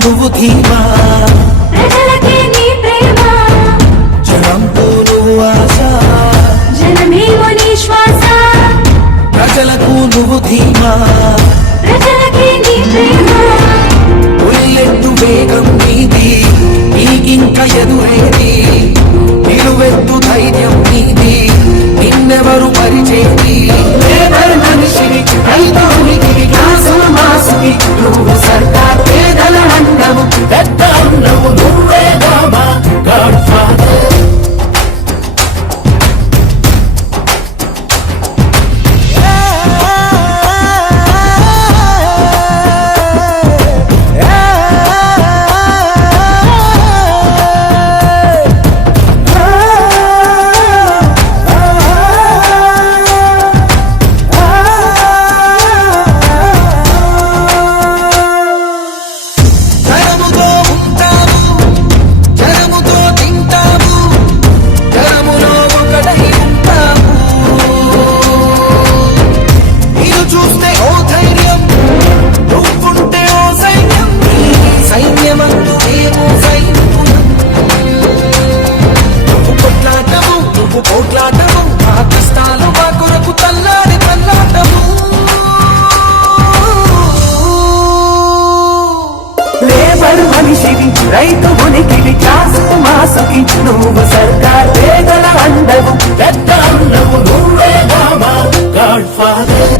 నువ్వు ధీమా ప్రజలకే నీ ప్రేమ జనంతో నువ్వు ఆశ జనమేమో నీ శ్వాస ప్రజలకు నువ్వు ధీమా ప్రజలకే నీ ప్రేమ ఉల్లెత్తు వేగం నీది నీకింక ఎదురేది నిలువెత్తు ధైర్యం నీది నిన్నెవరు పరిచేది లేబర్ మనిషిని రైతునికి గ్లాసులు మాసుకి నువ్వు సర్కార్ పేదల అండవు పెద్ద అన్నవు నువ్వే బాబా గాడ్ ఫాదర్ రైతు ఉనికిని కాసు మాసుకి నువ్వు సర్కార్ పేదల అండవు పెద్ద అన్నవు నువ్వే బాబా గాడ్ ఫాదర్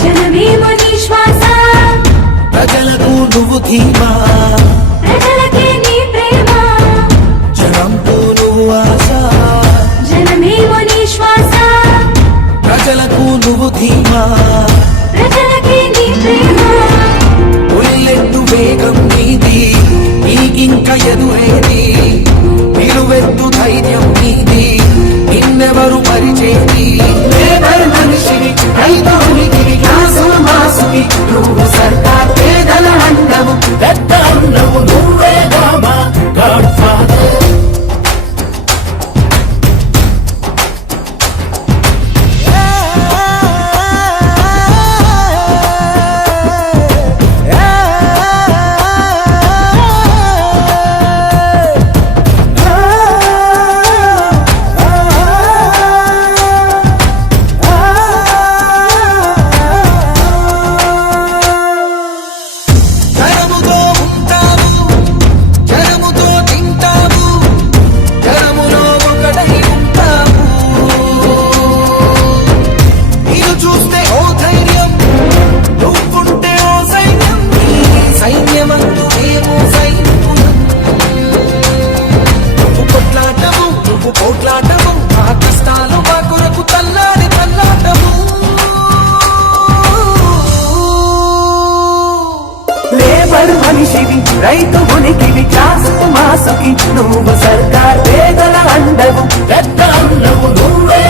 జనమేమో నీ శ్వాస ప్రజలకు నువ్వు ధీమా ప్రజలకే నీ ప్రేమ జనంతో నువ్వు ఆశ జనమేమో నీ శ్వాస ప్రజలకు నువ్వు ధీమా ప్రజలకే నీ ప్రేమ ఉల్లెత్తు వేగం నీది నీకింక ఎదురేది నిలువెత్తు ధైర్యం నీది నిన్నెవరు పరిచేది లేబర్ మనిషిని రైతునికి గ్లాసులు మాసుకి నువ్వు సర్కార్ పేదల అండవు పెద్ద అన్నవు నువ్వే బాబా గాడ్ ఫాదర్ మనిషివి రైతు ఉనికివి కాసు మాసుకి నువ్వు సర్కార్ పేదల అండవు పెద్ద అన్నవు నువ్వే